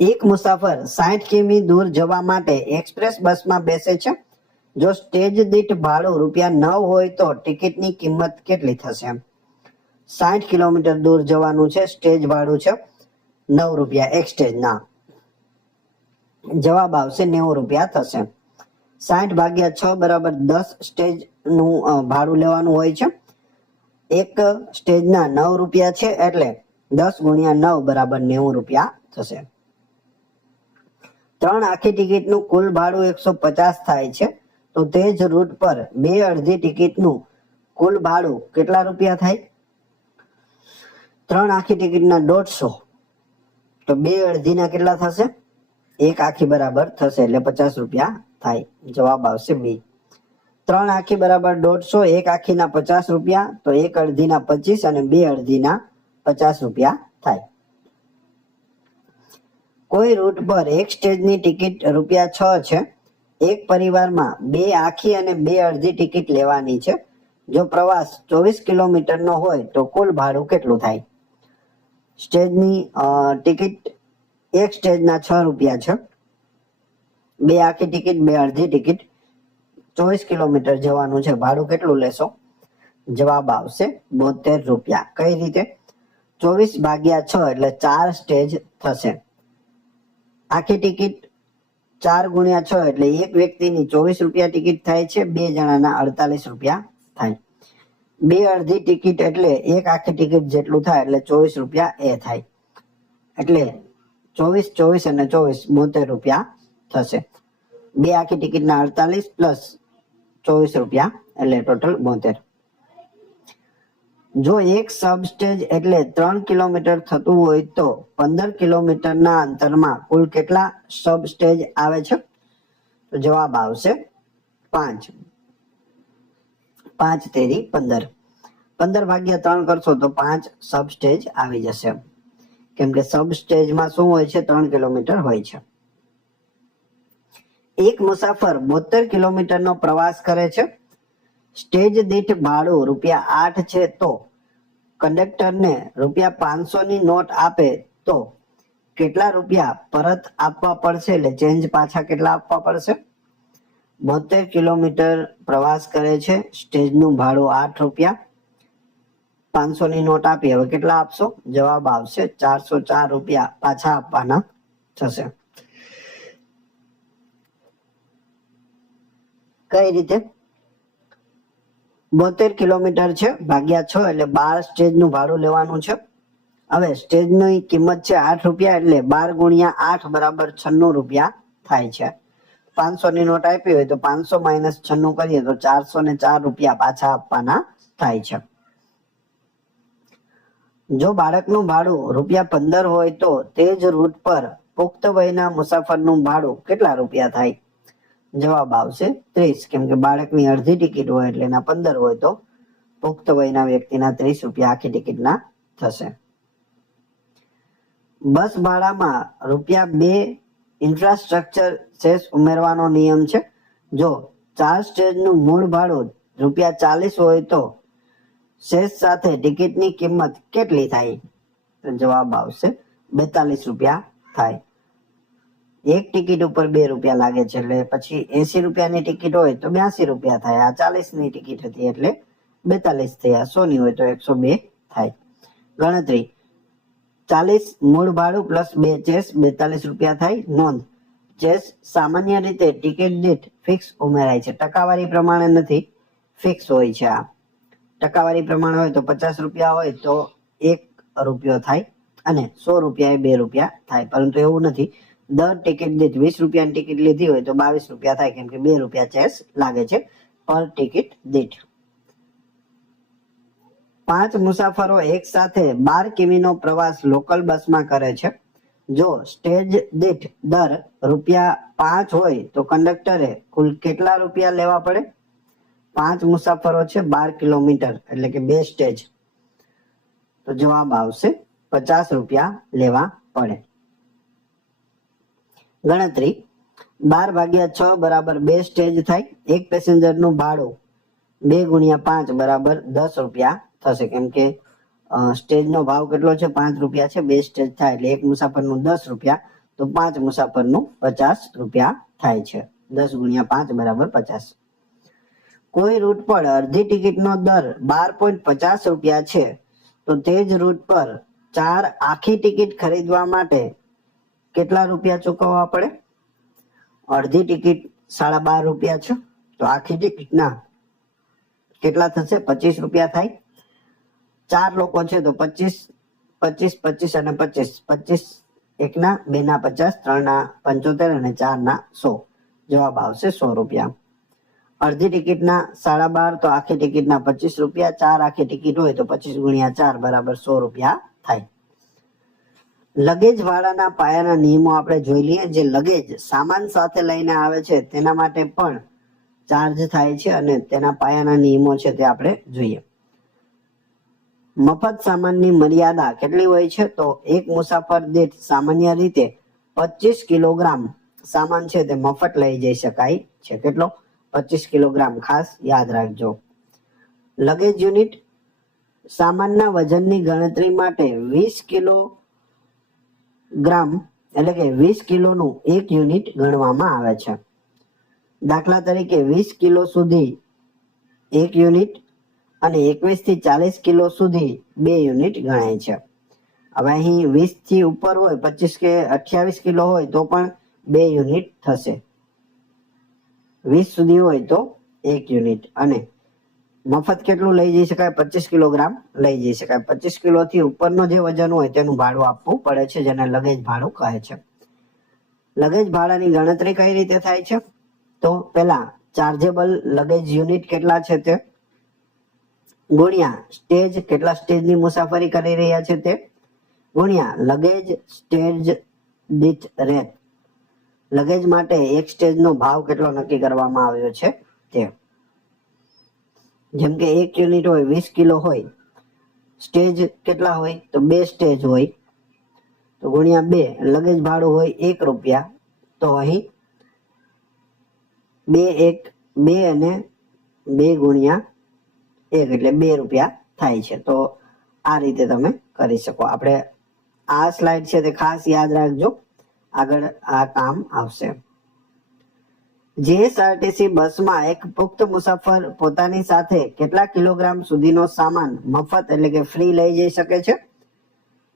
એક મુસાફર 60 કિમી દૂર જવા માટે એક્સપ્રેસ બસમાં બેસે છે. જો સ્ટેજ દીઠ ભાડું રૂપિયા 9 હોય તો ટિકિટની કિંમત કેટલી થશે? 60 કિલોમીટર દૂર જવાનું છે, સ્ટેજ ભાડું છે 9 રૂપિયા એક સ્ટેજના. જવાબ આવશે 90 રૂપિયા થશે. 60 ભાગ્યા 6 બરાબર 10 સ્ટેજનું ભાડું લેવાનું હોય છે. એક સ્ટેજના 9 રૂપિયા છે એટલે 10 ગુણ્યા 9 બરાબર 90 રૂપિયા થશે. 3 આખી ટિકિટનું કુલ ભાડું 150 થાય છે તો તે જ રૂટ પર બે અડધી ટિકિટનું કુલ ભાડું કેટલા રૂપિયા થાય? 3 આખી ટિકિટના 150 તો બે અડધીના કેટલા થશે? એક આખી બરાબર થશે એટલે 50 રૂપિયા થાય. જવાબ આવશે બી. 3 આખી બરાબર 150, એક આખીના 50 રૂપિયા, તો એક અડધીના 25 અને બે અડધીના 50 રૂપિયા થાય. કોઈ રૂટ પર એક સ્ટેજની ટિકિટ રૂપિયા 6 છે. એક પરિવારમાં બે આખી અને બે અડધી ટિકિટ લેવાની છે. જો પ્રવાસ 24 કિલોમીટરનો હોય તો કુલ ભાડું કેટલું થાય? સ્ટેજની ટિકિટ એક સ્ટેજના 6 રૂપિયા છે. બે આખી ટિકિટ, બે અડધી ટિકિટ, 24 કિલોમીટર જવાનું છે, ભાડું કેટલું લેશો? જવાબ આવશે 72 રૂપિયા. કઈ રીતે? 24 ભાગ્યા 6 એટલે 4 સ્ટેજ થશે. આખી ટિકિટ 4 ગુણ્યા 6 એટલે એક વ્યક્તિની 24 રૂપિયા ટિકિટ થાય છે, બે જણાના 48 રૂપિયા થાય. બે અડધી ટિકિટ એટલે એક આખી ટિકિટ જેટલું થાય એટલે 24 રૂપિયા એ થાય. એટલે 24, 24 અને 24 72 રૂપિયા થશે. બે આખી ટિકિટના 48 પ્લસ 24 રૂપિયા એટલે ટોટલ 72. જો એક સબ સ્ટેજ એટલે 3 કિલોમીટર થતું હોય તો 15 કિલોમીટરના અંતરમાં કુલ કેટલા સબ સ્ટેજ આવે છે? તો જવાબ આવશે 5. 5 તેરી 15. 15 ભાગ્યા 3 કરશો તો 5 સબ સ્ટેજ આવી જશે. કેમ કે સબ સ્ટેજમાં શું હોય છે? 3 કિલોમીટર હોય છે. એક મુસાફર 72 કિલોમીટરનો પ્રવાસ કરે છે. સ્ટેજ દીઠ ભાડું રૂપિયા 8 છે તો કંડક્ટરને રૂપિયા 500ની નોટ આપે તો કેટલા રૂપિયા પરત આપવા પડશે? એટલે ચેન્જ પાછા કેટલા આપવા પડશે? 72 કિલોમીટર પ્રવાસ કરે છે, સ્ટેજનું ભાડું 8 રૂપિયા, 500ની નોટ આપી, હવે કેટલા આપશો? જવાબ આવશે 404 રૂપિયા પાછા આપવાના થશે. કઈ રીતે? 72 કિલોમીટર છે ભાગ્યા 6 એટલે 12 સ્ટેજનું ભાડું લેવાનું છે. હવે સ્ટેજની કિંમત છે 8 રૂપિયા એટલે 12 ગુણ્યા 8 બરાબર 96 રૂપિયા થાય છે. 500ની નોટ આપી હોય તો 500 માઇનસ 96 કરીએ તો 404 રૂપિયા પાછા આપવાના થાય છે. જો બાળકનું ભાડું રૂપિયા 15 હોય તો તે જ રૂટ પર પુખ્ત વયના મુસાફરનું ભાડું કેટલા રૂપિયા થાય? જવાબ આવશે 30. કેમ કે બાળકની અડધી ટિકિટ હોય એટલે એના 15 હોય તો પુખ્ત વયના વ્યક્તિના 30 રૂપિયા આખી ટિકિટના થશે. બસ ભાડામાં ₹2 ઇન્ફ્રાસ્ટ્રક્ચર સેસ ઉમેરવાનો નિયમ છે. જો 4 સ્ટેજનું મૂળ ભાડું ₹40 હોય તો સેસ સાથે ટિકિટની કિંમત કેટલી થાય? તો જવાબ આવશે ₹42 થાય. એક ટિકિટ ઉપર ₹2 લાગે છે એટલે પછી ₹80 ટિકિટ હોય તો ₹82 થાય. આ 40 ટિકિટ હતી એટલે 42 થયા. 100 હોય તો 102 થાય. ગણતરી 40 મૂળ ભાડું પ્લસ 2 ચેસ ₹42 થાય. નોંધ ચેસ સામાન્ય રીતે ટિકિટ દીઠ ફિક્સ ઉમેરાય છે, ટકાવારી પ્રમાણે નથી, ફિક્સ હોય છે. આ ટકાવારી પ્રમાણે હોય તો ₹50 હોય તો ₹1 થાય અને ₹100 એ ₹2 થાય, પરંતુ એવું નથી. દર ટિકિટ દીઠ ₹20 ટિકિટ લીધી હોય તો ₹22 થાય, કેમ કે ₹2 ચેસ લાગે છે પર ટિકિટ દીઠ. 5 મુસાફરો એક સાથે 12 કિમીનો પ્રવાસ લોકલ બસમાં કરે છે. જો સ્ટેજ દીઠ દર ₹5 હોય તો કંડક્ટરે કુલ કેટલા રૂપિયા લેવા પડે? 5 મુસાફરો છે, 12 કિલોમીટર એટલે કે 2 સ્ટેજ, તો જવાબ આવશે ₹50 લેવા પડે. ગણતરી 12/6 બરાબર 2 સ્ટેજ થાય. એક પેસેન્જરનું ભાડું 2 × 5 બરાબર ₹10 થશે, કેમ કે સ્ટેજનો ભાવ કેટલો છે? ₹5 છે. 2 સ્ટેજ થાય એટલે એક મુસાફરનું ₹10, તો 5 મુસાફરનું ₹50 થાય છે. 10 × 5 બરાબર 50. કોઈ રૂટ પર અડધી ટિકિટનો દર ₹12.50 છે, તો તે જ રૂટ પર 4 આખી ટિકિટ ખરીદવા માટે કેટલા રૂપિયા ચૂકવવા પડે? અડધી ટિકિટ ₹12.5 છે, તો આખી ટિકિટના કેટલા થશે? ₹25 થાય. 4 લોકો છે તો 25, 25, 25 અને 25. 25 1 2 50, 3 75 અને 4 100. જવાબ આવશે ₹100. અડધી ટિકિટના ₹12.5 તો આખી ટિકિટના ₹25. 4 આખી ટિકિટ હોય તો 25 × 4 બરાબર ₹100 થાય. લગેજ ભાડાના પાયાના નિયમો આપણે જોઈ લઈએ. જે લગેજ સામાન સાથે લઈને આવે છે તેના માટે પણ ચાર્જ થાય છે અને તેના પાયાના નિયમો છે તે આપણે જોઈએ. મફત સામાનની મર્યાદા કેટલી હોય છે? તો એક મુસાફર દીઠ સામાન્ય રીતે 25 કિલોગ્રામ સામાન છે તે મફત લઈ જઈ શકાય છે. કેટલો? 25 કિલોગ્રામ. ખાસ યાદ રાખજો. લગેજ યુનિટ સામાનના વજનની ગણતરી માટે 20 કિલોગ્રામ એટલે કે 20 કિલોનું એક યુનિટ ગણવામાં આવે છે. દાખલા તરીકે 20 કિલો સુધી 1 યુનિટ અને 21 થી 40 કિલો સુધી 2 યુનિટ ગણાય છે. હવે અહીં 20 થી ઉપર હોય, 25 કે 28 કિલો હોય તો પણ 2 યુનિટ થશે. 20 સુધી હોય તો 1 યુનિટ. અને મફત કેટલું લઈ જઈ શકાય? 25 કિલોગ્રામ લઈ જઈ શકાય. 25 કિલોથી ઉપરનો જે વજન હોય તેનું ભાડું આપવું પડે છે, જેને લગેજ ભાડું કહે છે. લગેજ ભાડાની ગણતરી કઈ રીતે થાય છે? તો પહેલા ચાર્જેબલ લગેજ યુનિટ કેટલા છે તે ગુણ્યા સ્ટેજ, કેટલા સ્ટેજની મુસાફરી કરી રહ્યા છે તે, ગુણ્યા લગેજ સ્ટેજ દીઠ રેટ. લગેજ માટે એક સ્ટેજનો ભાવ કેટલો નક્કી કરવામાં આવ્યો છે તે. જેમ કે 1 યુનિટ હોય 20 કિલો હોય, સ્ટેજ કેટલા હોય? તો 2 સ્ટેજ હોય, તો ગુણ્યા 2. લગેજ ભાડું હોય ₹1, તો અહીં 2 અને 2 ગુણ્યા 1 એટલે ₹2 થાય છે. તો આ રીતે તમે કરી શકો. આપણે આ સ્લાઇડ છે તે ખાસ યાદ રાખજો, આગળ આ કામ આવશે. જીએસઆરટીસી બસમાં એક પુખ્ત મુસાફર પોતાની સાથે કેટલા કિલોગ્રામ સુધીનો સામાન મફત એટલે કે ફ્રી લઈ જઈ શકે છે?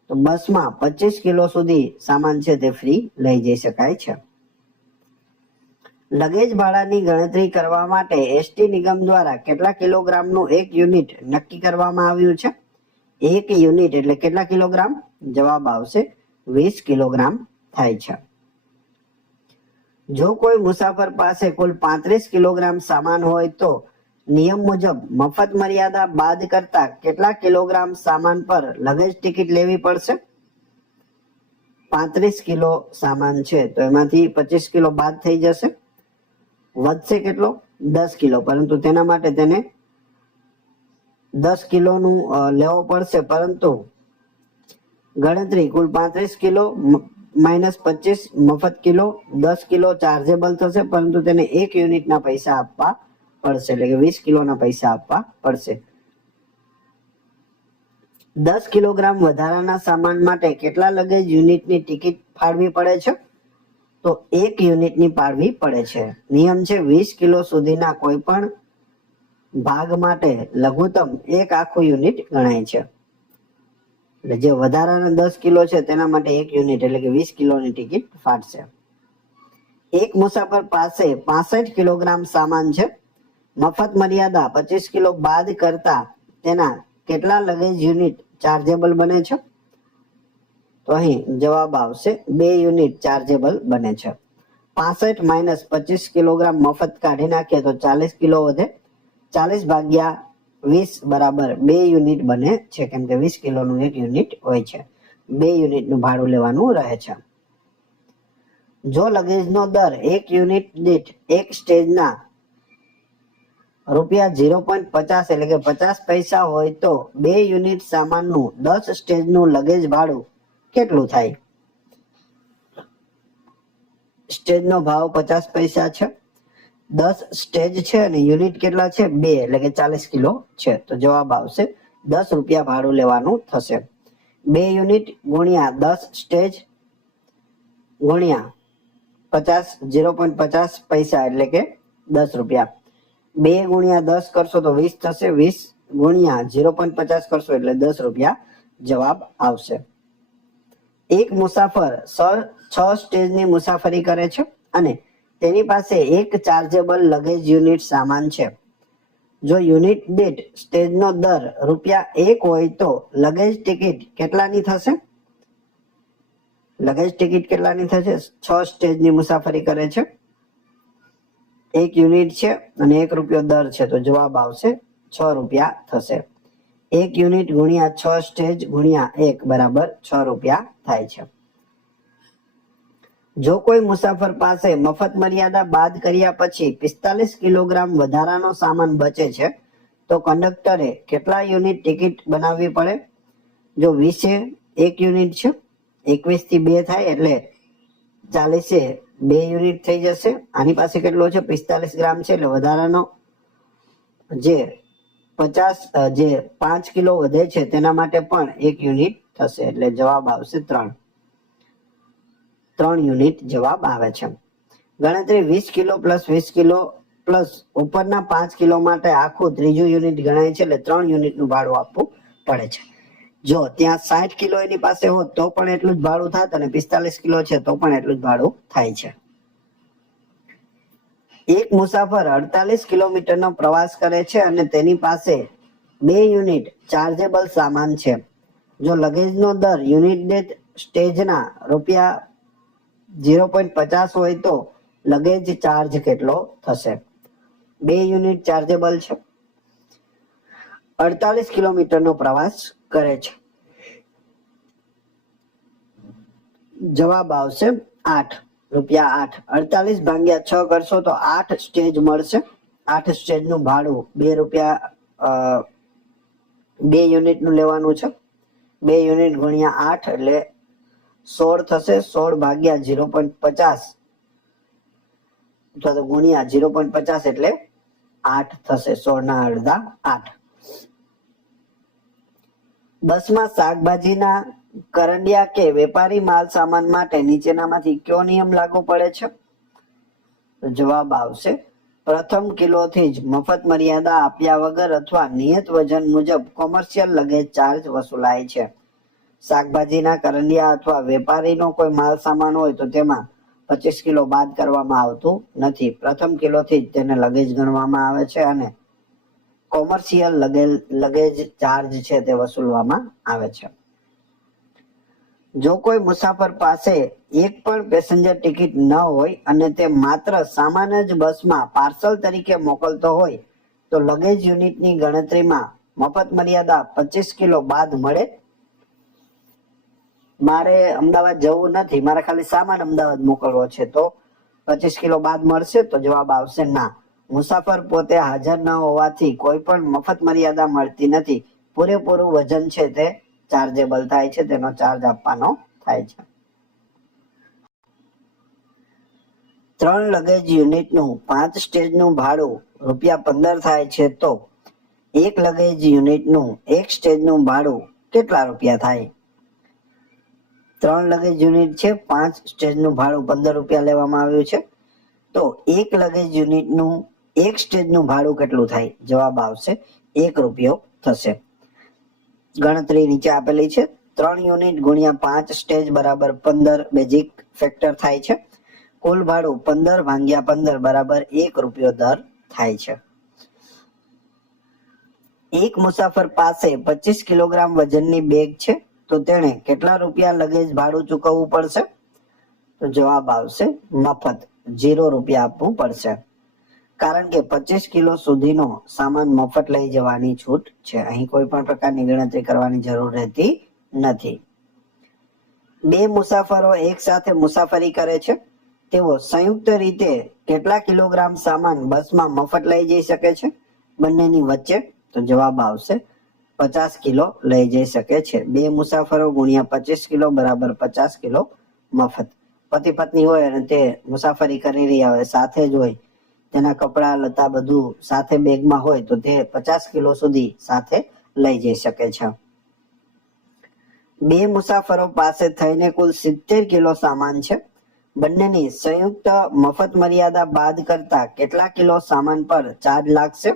તો બસમાં 25 કિલો સુધી સામાન છે તે ફ્રી લઈ જઈ શકાય છે. લગેજ ભાડાની ગણતરી કરવા માટે એસટી નિગમ દ્વારા કેટલા કિલોગ્રામનું એક યુનિટ નક્કી કરવામાં આવ્યું છે? 1 યુનિટ એટલે કેટલા કિલોગ્રામ? જવાબ આવશે 20 કિલોગ્રામ થાય છે. જો કોઈ મુસાફર પાસે કુલ 35 કિલોગ્રામ સામાન હોય તો નિયમ મુજબ મફત મર્યાદા બાદ કરતા કેટલા કિલોગ્રામ સામાન પર લગેજ ટિકિટ લેવી પડશે? 35 કિલો સામાન છે તો એમાંથી 25 કિલો બાદ થઈ જશે. વધશે કેટલો? 10 કિલો. પરંતુ તેના માટે તેને 10 કિલોનું લેવો પડશે, પરંતુ ગણતરી કુલ 35 કિલો માઇનસ 25 મફત કિલો, 10 કિલો ચાર્જેબલ થશે, પરંતુ તેને 1 યુનિટના પૈસા આપવા પડશે, એટલે કે 20 કિલોના પૈસા આપવા પડશે. 10 કિલોગ્રામ વધારાના સામાન માટે કેટલા લગેજ યુનિટની ટિકિટ ફાળવી પડે છે? તો 1 યુનિટની ફાળવી પડે છે. નિયમ છે 20 કિલો સુધીના કોઈ પણ ભાગ માટે લઘુત્તમ 1 આખું યુનિટ ગણાય છે. એટલે જે વધારાના 10 કિલો છે તેના માટે 1 યુનિટ એટલે કે 20 કિલોની ટિકિટ ફાટશે. એક મુસાફર પાસે 65 કિલોગ્રામ સામાન છે. મફત મર્યાદા 25 કિલો બાદ કરતા તેના કેટલા લગેજ યુનિટ ચાર્જેબલ બને છે? તો અહીં જવાબ આવશે 2 યુનિટ ચાર્જેબલ બને છે. 65 માઇનસ 25 કિલોગ્રામ મફત કાઢી નાખીએ તો 40 કિલો વધે. 40 ભાગ્યા 20 બરાબર 2 યુનિટ બને છે, કેમ કે 20 કિલોનું 1 યુનિટ હોય છે. 2 યુનિટનું ભાડું લેવાનું રહે છે. જો લગેજનો દર 1 યુનિટ દીઠ એક સ્ટેજના રૂપિયા 0.50 એટલે કે 50 પૈસા હોય તો 2 યુનિટ સામાનનું 10 સ્ટેજનું લગેજ ભાડું કેટલું થાય? સ્ટેજનો ભાવ 50 પૈસા છે, 10 સ્ટેજ છે અને યુનિટ કેટલા છે? 2 એટલે કે 40 કિલો છે. તો જવાબ આવશે 10 રૂપિયા ભાડું લેવાનું થશે. 2 યુનિટ ગુણ્યા 10 સ્ટેજ ગુણ્યા 50 0.50 પૈસા એટલે કે 10 રૂપિયા. 2 ગુણ્યા 10 કરશો તો 20 થશે. 20 ગુણ્યા 0.50 કરશો એટલે 10 રૂપિયા જવાબ આવશે. એક મુસાફર 6 સ્ટેજની મુસાફરી કરે છે અને તેની પાસે એક ચાર્જેબલ લગેજ યુનિટ સામાન છે. જો યુનિટ દીઠ સ્ટેજનો દર રૂપિયા 1 હોય તો લગેજ ટિકિટ કેટલાની થશે? લગેજ ટિકિટ કેટલાની થશે? 6 સ્ટેજની મુસાફરી કરે છે, 1 યુનિટ છે અને 1 રૂપિયો દર છે, તો જવાબ આવશે 6 રૂપિયા થશે. 1 યુનિટ ગુણ્યા 6 સ્ટેજ ગુણ્યા 1 બરાબર 6 રૂપિયા થાય છે. જો કોઈ મુસાફર પાસે મફત મર્યાદા બાદ કર્યા પછી 45 કિલોગ્રામ વધારાનો સામાન બચે છે તો કંડક્ટરે કેટલા યુનિટ ટિકિટ બનાવવી પડે? જો 20 1 યુનિટ છે, 21 થી 2 થાય એટલે 40 2 યુનિટ થઈ જશે. આની પાસે કેટલો છે? 45 ગ્રામ છે, એટલે વધારાનો જે 5 કિલો વધે છે તેના માટે પણ 1 યુનિટ થશે, એટલે જવાબ આવશે 3 યુનિટ જવાબ આવે છે. ગણતરી 20 કિલો પ્લસ 20 કિલો પ્લસ ઉપરના 5 કિલો માટે આખું ત્રીજું યુનિટ ગણાય છે, એટલે 3 યુનિટનું ભાડું આપવું પડે છે. જો ત્યાં 60 કિલો એની પાસે હોત તો પણ એટલું જ ભાડું થાત અને 45 કિલો છે તો પણ એટલું જ ભાડું થાય છે. એક મુસાફર 48 કિલોમીટરનો પ્રવાસ કરે છે અને તેની પાસે 2 યુનિટ ચાર્જેબલ સામાન છે. જો લગેજનો દર યુનિટ દીઠ સ્ટેજના રૂપિયા 0.50 હોય તો લગેજ ચાર્જ કેટલો થશે? 2 યુનિટ ચાર્જેબલ છે, 48 કિલોમીટરનો પ્રવાસ કરે છે. જવાબ આવશે 8 રૂપિયા. 48 ભાગ્યા 6 કરશો તો 8 સ્ટેજ મળશે. 8 સ્ટેજનું ભાડું 2 રૂપિયા 2 યુનિટનું લેવાનું છે. 2 યુનિટ ગુણ્યા 8 એટલે 16 થશે. 16 ભાગ્યા 0.50 અથવા તો ગુણ્યા 0.50 એટલે 8 થશે. 16 ના અડધા 8. બસમાં શાકભાજીના કરંડિયા કે વેપારી માલ સામાન માટે નીચેનામાંથી કયો નિયમ લાગુ પડે છે? જવાબ આવશે પ્રથમ કિલોથી જ મફત મર્યાદા આપ્યા વગર અથવા નિયત વજન મુજબ કોમર્શિયલ લગેજ ચાર્જ વસૂલાય છે. શાકભાજીના કરંડિયા અથવા વેપારીનો કોઈ માલ સામાન હોય તો તેમાં 25 કિલો બાદ કરવામાં આવતું નથી. પ્રથમ કિલોથી જ તેને લગેજ ગણવામાં આવે છે અને કોમર્શિયલ લગેજ ચાર્જ છે તે વસૂલવામાં આવે છે. જો કોઈ મુસાફર પાસે એક પણ પેસેન્જર ટિકિટ ન હોય અને તે માત્ર સામાન જ બસમાં પાર્સલ તરીકે મોકલતો હોય તો લગેજ યુનિટની ગણતરીમાં મફત મર્યાદા 25 કિલો બાદ મળે? મારે અમદાવાદ જવું નથી, મારે ખાલી સામાન અમદાવાદ મોકલવો છે તો 25 કિલો બાદ મળશે? તો જવાબ આવશે ના. મુસાફર પોતે હાજર ન હોવાથી કોઈ પણ મફત મર્યાદા મળતી નથી. પૂરેપૂરું વજન છે તે ચાર્જેબલ થાય છે તેનો ચાર્જ આપવાનો થાય છે. 3 લગેજ યુનિટનું 5 સ્ટેજનું ભાડું ₹15 થાય છે તો 1 લગેજ યુનિટનું 1 સ્ટેજનું ભાડું કેટલા રૂપિયા થાય? 3 લગેજ યુનિટ છે, 5 સ્ટેજનું ભાડું ₹15 લેવામાં આવ્યું છે, તો 1 લગેજ યુનિટનું 1 સ્ટેજનું ભાડું કેટલું થાય? જવાબ આવશે ₹1 થશે. ગણતરી નીચે આપેલી છે. 3 યુનિટ ગુણ્યા 5 સ્ટેજ બરાબર 15 બેઝિક ફેક્ટર થાય છે. કુલ ભાડું 15 ભાગ્યા 15 બરાબર ₹1 દર થાય છે. એક મુસાફર પાસે 25 કિલોગ્રામ વજનની બેગ છે તો તેણે કેટલા રૂપિયા લગેજ ભાડું ચૂકવવું પડશે? તો જવાબ આવશે મફત, ₹0 આપવું પડશે. કારણ કે 25 કિલો સુધીનો સામાન મફત લઈ જવાની છૂટ છે. અહીં કોઈ પણ પ્રકારની ગણતરી કરવાની જરૂર રહેતી નથી. 2 મુસાફરો એક સાથે મુસાફરી કરે છે. તેઓ સંયુક્ત રીતે કેટલા કિલોગ્રામ સામાન બસમાં મફત લઈ જઈ શકે છે બંનેની વચ્ચે? તો જવાબ આવશે 50 કિલો લઈ જઈ શકે છે. 2 મુસાફરો ગુણ્યા 25 કિલો બરાબર 50 કિલો મફત. પતિ પત્ની હોય અને તે મુસાફરી કરી રહ્યા હોય, સાથે જ હોય, તેના કપડા લતા બધું સાથે બેગમાં હોય તો તે 50 કિલો સુધી સાથે લઈ જઈ શકે છે. 2 મુસાફરો પાસે થઈને કુલ 70 કિલો સામાન છે. બંનેની સંયુક્ત મફત મર્યાદા બાદ કરતા કેટલા કિલો સામાન પર ચાર્જ લાગશે?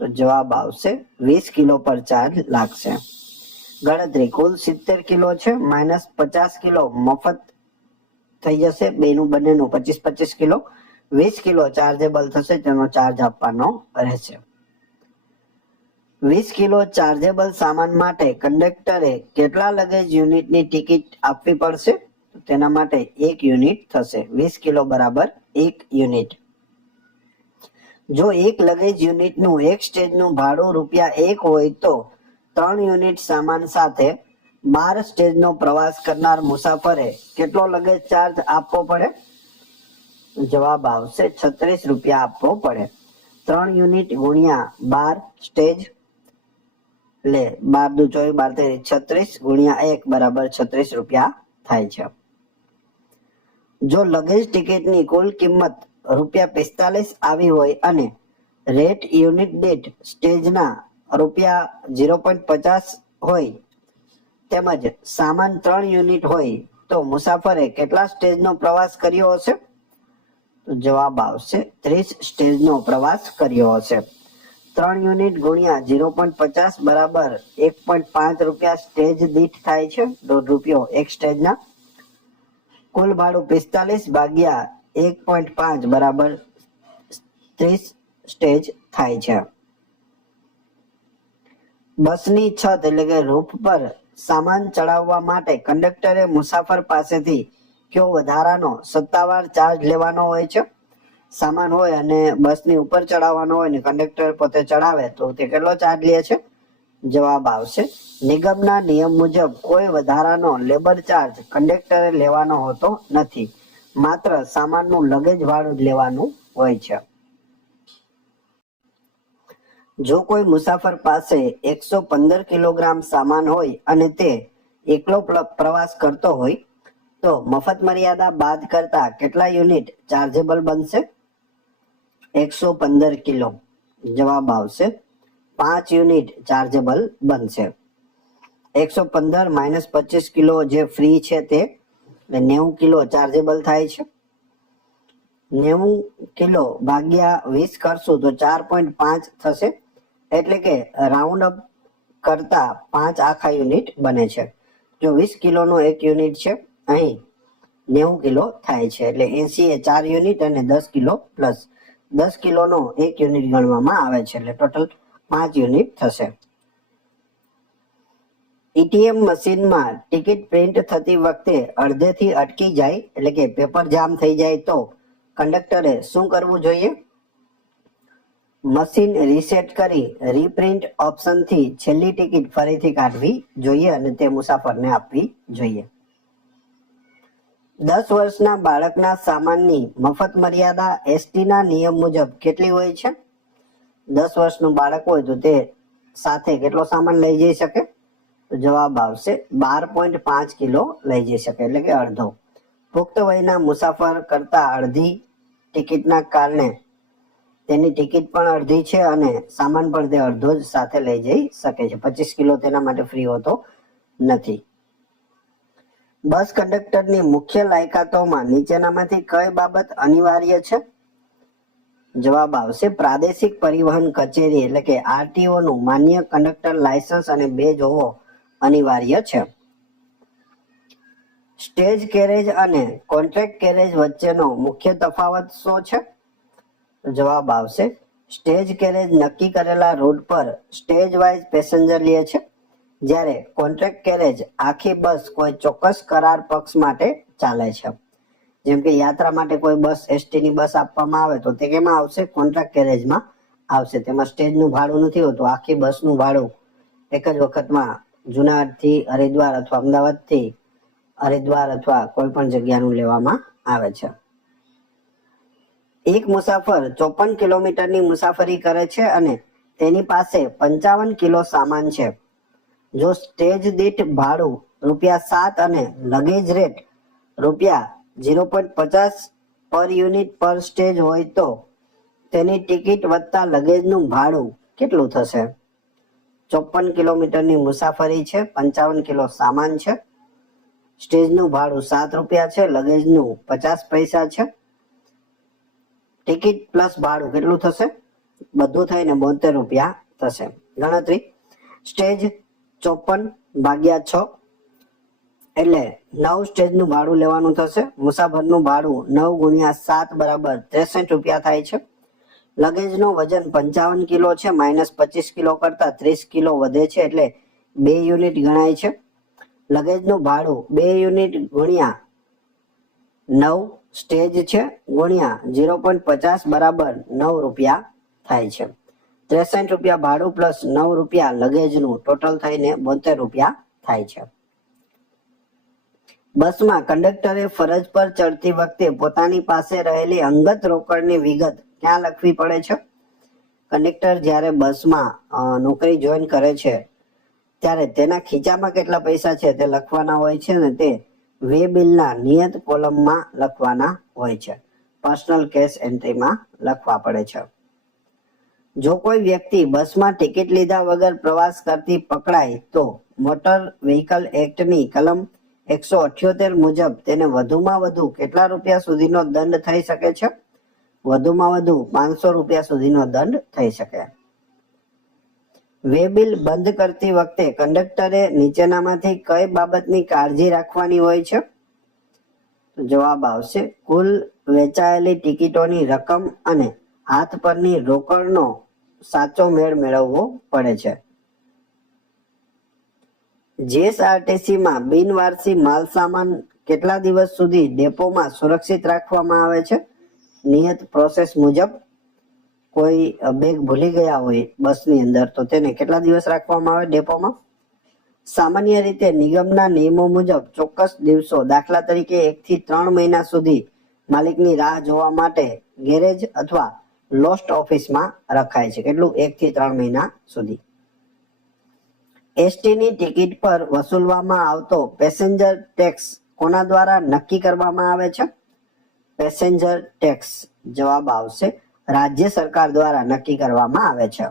તો જવાબ આવશે 20 કિલો પર ચાર્જ લાગશે. ગણતરી કુલ 70 કિલો છે માઇનસ 50 કિલો મફત થઈ જશે, બંનેનું 25 કિલો, 20 કિલો ચાર્જેબલ થશે, તેનો ચાર્જ આપવાનો રહેશે. 20 કિલો ચાર્જેબલ સામાન માટે કંડક્ટરે કેટલા લગેજ યુનિટની ટિકિટ આપવી પડશે? તેના માટે 1 યુનિટ થશે. 20 કિલો બરાબર 1 યુનિટ. જો 1 લગેજ યુનિટનું 1 સ્ટેજનું ભાડું ₹1 હોય તો 3 યુનિટ સામાન સાથે 12 સ્ટેજનો પ્રવાસ કરનાર મુસાફરે કેટલો લગેજ ચાર્જ આપવો પડે? જવાબ આવશે ₹36 આપવો પડે. 3 યુનિટ ગુણ્યા 12 સ્ટેજ, એટલે 12 દુ 24, 12 36 ગુણ્યા 1 બરાબર ₹36 થાય છે. જો લગેજ ટિકિટની કુલ કિંમત ₹45 આવી હોય અને રેટ યુનિટ દીઠ સ્ટેજના ₹0.50 હોય તેમજ સામાન 3 યુનિટ હોય તો મુસાફરે કેટલા સ્ટેજનો પ્રવાસ કર્યો હશે? તો જવાબ આવશે 30 સ્ટેજનો પ્રવાસ કર્યો હશે. 3 યુનિટ ગુણ્યા 0.50 બરાબર ₹1.5 સ્ટેજ દીઠ થાય છે, ₹1.5 એક સ્ટેજના. કુલ ભાડું 45 ભાગ્યા 1.5 બરાબર 30 સ્ટેજ થાય છે. બસની છત એટલે કે રૂફ પર સામાન ચડાવવા માટે કંડક્ટરે મુસાફર પાસેથી કયો વધારાનો સત્તાવાર ચાર્જ લેવાનો હોય છે? સામાન હોય અને બસની ઉપર ચડાવવાનો હોય ને કંડક્ટર પોતે ચડાવે તો તે કેટલો ચાર્જ લે છે? જવાબ આવશે નિગમના નિયમ મુજબ કોઈ વધારાનો લેબર ચાર્જ કંડક્ટરે લેવાનો હોતો નથી, માત્ર સામાનનું લગેજ ભાડું જ લેવાનું હોય છે. જો કોઈ મુસાફર પાસે 115 કિલોગ્રામ સામાન હોય અને તે એકલો પ્રવાસ કરતો હોય તો મફત મર્યાદા બાદ કરતા કેટલા યુનિટ ચાર્જેબલ બનશે? 115 કિલો. જવાબ આવશે 5 યુનિટ ચાર્જેબલ બનશે. 115 માઇનસ 25 કિલો જે ફ્રી છે તે 90 કિલો ચાર્જેબલ થાય છે. 90 કિલો ભાગ્યા 20 કરશું તો 4.5 થશે, એટલે કે રાઉન્ડ અપ કરતા 5 આખા યુનિટ બને છે. જો 20 કિલોનો 1 યુનિટ છે, અહીં 90 કિલો થાય છે, એટલે 80 એ 4 યુનિટ અને 10 કિલો પ્લસ 10 કિલોનો 1 યુનિટ ગણવામાં આવે છે, એટલે ટોટલ 5 યુનિટ થશે. એટીએમ મશીનમાં ટિકિટ પ્રિન્ટ થતી વખતે અડધેથી અટકી જાય એટલે કે પેપર જામ થઈ જાય તો કંડક્ટરે શું કરવું જોઈએ? મશીન રીસેટ કરી રીપ્રિન્ટ ઓપ્શનથી છેલ્લી ટિકિટ ફરીથી કાઢવી જોઈએ અને તે મુસાફરને આપવી જોઈએ. 10 વર્ષના બાળકના સામાનની મફત મર્યાદા એસટીના નિયમ મુજબ કેટલી હોય છે? 10 વર્ષનું બાળક હોય તો તે સાથે કેટલો સામાન લઈ જઈ શકે? તો જવાબ આવશે 12.5 કિલો લઈ જઈ શકે, એટલે કે અડધો. પુખ્ત વયના મુસાફર કરતા અડધી ટિકિટના કારણે તેની ટિકિટ પણ અડધી છે અને સામાન પણ તે અડધો જ સાથે લઈ જઈ શકે છે. 25 કિલો તેના માટે ફ્રી હોતો નથી. બસ કંડક્ટરની મુખ્ય લાયકાતોમાં નીચેનામાંથી કઈ બાબત અનિવાર્ય છે? જવાબ આવશે પ્રાદેશિક પરિવહન કચેરી એટલે કે આરટીઓ નું માન્ય કંડક્ટર લાયસન્સ અને બેજ હોવો અનિવાર્ય છે. સ્ટેજ કેરેજ અને કોન્ટ્રાક્ટ કેરેજ વચ્ચેનો મુખ્ય તફાવત શું છે? જવાબ આવશે સ્ટેજ કેરેજ નક્કી કરેલા રૂટ પર સ્ટેજ વાઇઝ પેસેન્જર લે છે, જ્યારે કોન્ટ્રાક્ટ કેરેજ આખી બસ કોઈ ચોક્કસ કરાર પક્ષ માટે ચાલે છે. જેમ કે યાત્રા માટે કોઈ બસ એસટી ની બસ આપવામાં આવે તો તે કેમાં આવશે? કોન્ટ્રાક્ટ કેરેજમાં આવશે. તેમાં સ્ટેજનું ભાડું નથી હોતું, આખી બસનું ભાડું એક જ વખતમાં જુનાગઢ થી હરિદ્વાર અથવા અમદાવાદ થી હરિદ્વાર અથવા કોઈ પણ જગ્યાનું લેવામાં આવે છે. એક મુસાફર 54 કિલોમીટરની મુસાફરી કરે છે અને તેની પાસે 55 કિલો સામાન છે. જો સ્ટેજ દીઠ ભાડું ₹7 અને લગેજ રેટ ₹0.50 પર યુનિટ પર સ્ટેજ હોય તો તેની ટિકિટ વત્તા લગેજનું ભાડું કેટલું થશે? 54 કિલોમીટરની મુસાફરી છે, 55 કિલો સામાન છે, સ્ટેજનું ભાડું ₹7 છે, લગેજનું 50 પૈસા છે, ટિકિટ પ્લસ ભાડું કેટલું થશે? બધું થઈને ₹72 થશે. ગણતરી સ્ટેજ 54 ભાગ્યા 6 એટલે 9 સ્ટેજનું ભાડું લેવાનું થશે. મુસાફરનું ભાડું 9 ગુણ્યા 7 બરાબર ₹63 થાય છે. લગેજનું વજન 55 કિલો છે, માઇનસ 25 કિલો કરતા 30 કિલો વધે છે એટલે 2 યુનિટ ગણાય છે. લગેજનું ભાડું 2 યુનિટ ગુણ્યા 9 સ્ટેજ છે ગુણ્યા 0.50 બરાબર ₹9 થાય છે. ₹63 ભાડું પ્લસ ₹9 લગેજનું ટોટલ થઈને ₹72 થાય છે. બસમાં કંડક્ટરે ફરજ પર ચડતી વખતે પોતાની પાસે રહેલી અંગત રોકડની વિગત ક્યાં લખવી પડે છે? કંડક્ટર જ્યારે બસમાં નોકરી જોઈન કરે છે ત્યારે તેના ખીચામાં કેટલા પૈસા છે તે લખવાના હોય છે ને તે વે બિલના નિયત કોલમમાં લખવાના હોય છે. પર્સનલ કેશ એન્ટ્રીમાં લખવા પડે છે. જો કોઈ વ્યક્તિ બસમાં ટિકિટ લીધા વગર પ્રવાસ કરતી પકડાય તો મોટર વ્હીકલ એક્ટની કલમ 178 મુજબ તેને વધુમાં વધુ કેટલા રૂપિયા સુધીનો દંડ થઈ શકે છે? વધુમાં વધુ ₹500 સુધીનો દંડ થઈ શકે. વે બિલ બંધ કરતી વખતે કંડક્ટરે નીચેનામાંથી કઈ બાબતની કાળજી રાખવાની હોય છે? જવાબ આવશે કુલ વેચાયેલી ટિકિટોની રકમ અને હાથ પરની રોકડનો સાચો મેળ મેળવવો પડે છે. જીએસઆરટીસીમાં બિનવારસી માલસામાન કેટલા દિવસ સુધી ડેપોમાં સુરક્ષિત રાખવામાં આવે છે? નિયત પ્રોસેસ મુજબ. કોઈ બેગ ભૂલી ગયા હોય બસની અંદર તો તેને કેટલા દિવસ રાખવામાં આવે ડેપોમાં? સામાન્ય રીતે નિગમના નિયમો મુજબ ચોક્કસ દિવસો, દાખલા તરીકે 1 થી 3 મહિના સુધી માલિકની રાહ જોવા માટે ગેરેજ અથવા લોસ્ટ ઓફિસમાં રખાય છે. કેટલું? 1 થી 3 મહિના સુધી. એસટીની ટિકિટ પર વસૂલવામાં આવતો પેસેન્જર ટેક્સ કોના દ્વારા નક્કી કરવામાં આવે છે? પેસેન્જર ટેક્સ જવાબ આવશે રાજ્ય સરકાર દ્વારા નક્કી કરવામાં આવે છે.